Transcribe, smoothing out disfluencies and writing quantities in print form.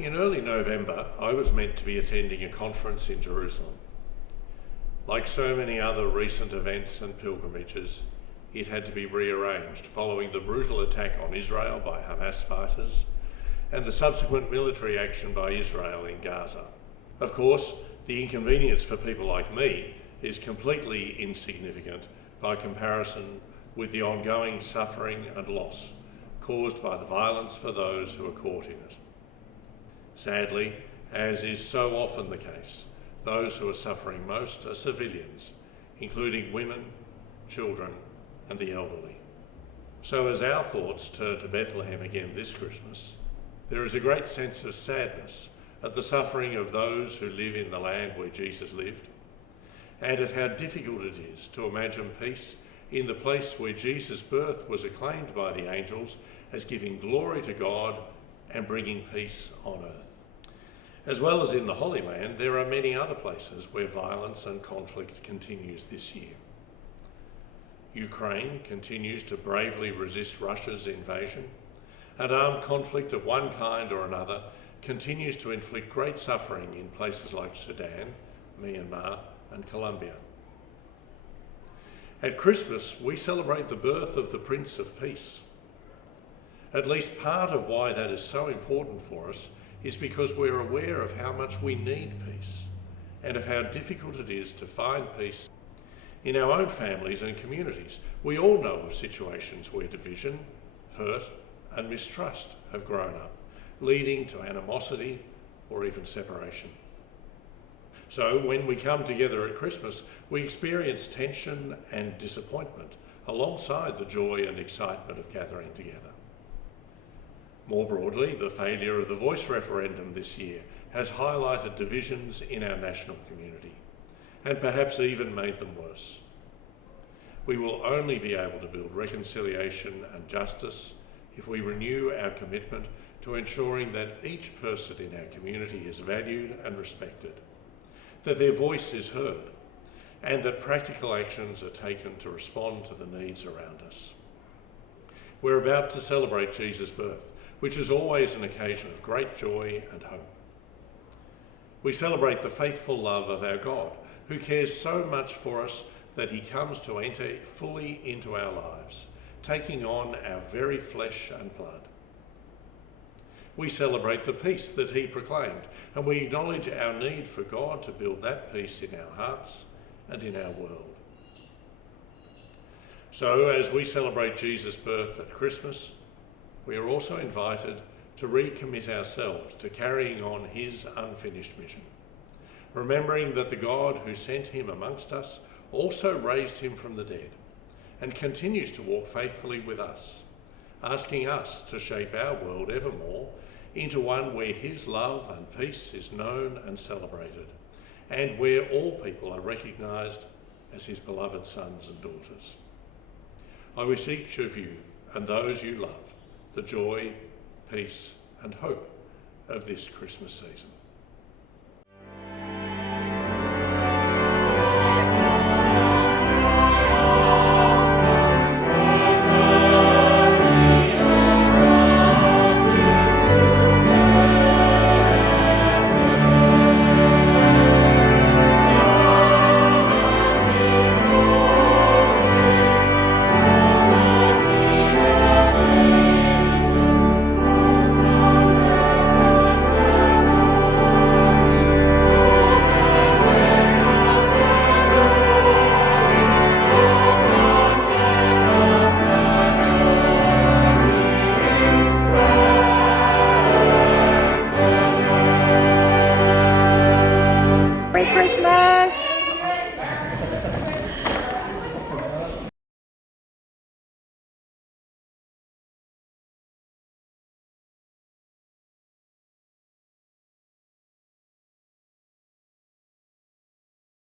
In early November, I was meant to be attending a conference in Jerusalem. Like so many other recent events and pilgrimages, it had to be rearranged following the brutal attack on Israel by Hamas fighters and the subsequent military action by Israel in Gaza. Of course, the inconvenience for people like me is completely insignificant by comparison with the ongoing suffering and loss caused by the violence for those who are caught in it. Sadly, as is so often the case, those who are suffering most are civilians, including women, children, and the elderly. So as our thoughts turn to Bethlehem again this Christmas, there is a great sense of sadness at the suffering of those who live in the land where Jesus lived, and at how difficult it is to imagine peace in the place where Jesus' birth was acclaimed by the angels as giving glory to God and bringing peace on earth. As well as in the Holy Land, there are many other places where violence and conflict continues this year. Ukraine continues to bravely resist Russia's invasion, and armed conflict of one kind or another continues to inflict great suffering in places like Sudan, Myanmar, and Colombia. At Christmas, we celebrate the birth of the Prince of Peace. At least part of why that is so important for us is because we're aware of how much we need peace and of how difficult it is to find peace in our own families and communities. We all know of situations where division, hurt, and mistrust have grown up, leading to animosity or even separation. So when we come together at Christmas, we experience tension and disappointment alongside the joy and excitement of gathering together. More broadly, the failure of the voice referendum this year has highlighted divisions in our national community and perhaps even made them worse. We will only be able to build reconciliation and justice if we renew our commitment to ensuring that each person in our community is valued and respected, that their voice is heard, and that practical actions are taken to respond to the needs around us. We're about to celebrate Jesus' birth, which is always an occasion of great joy and hope. We celebrate the faithful love of our God, who cares so much for us that he comes to enter fully into our lives, taking on our very flesh and blood. We celebrate the peace that he proclaimed, and we acknowledge our need for God to build that peace in our hearts and in our world. So as we celebrate Jesus' birth at Christmas, we are also invited to recommit ourselves to carrying on his unfinished mission, remembering that the God who sent him amongst us also raised him from the dead and continues to walk faithfully with us, asking us to shape our world evermore into one where his love and peace is known and celebrated, and where all people are recognised as his beloved sons and daughters. I wish each of you and those you love the joy, peace, and hope of this Christmas season.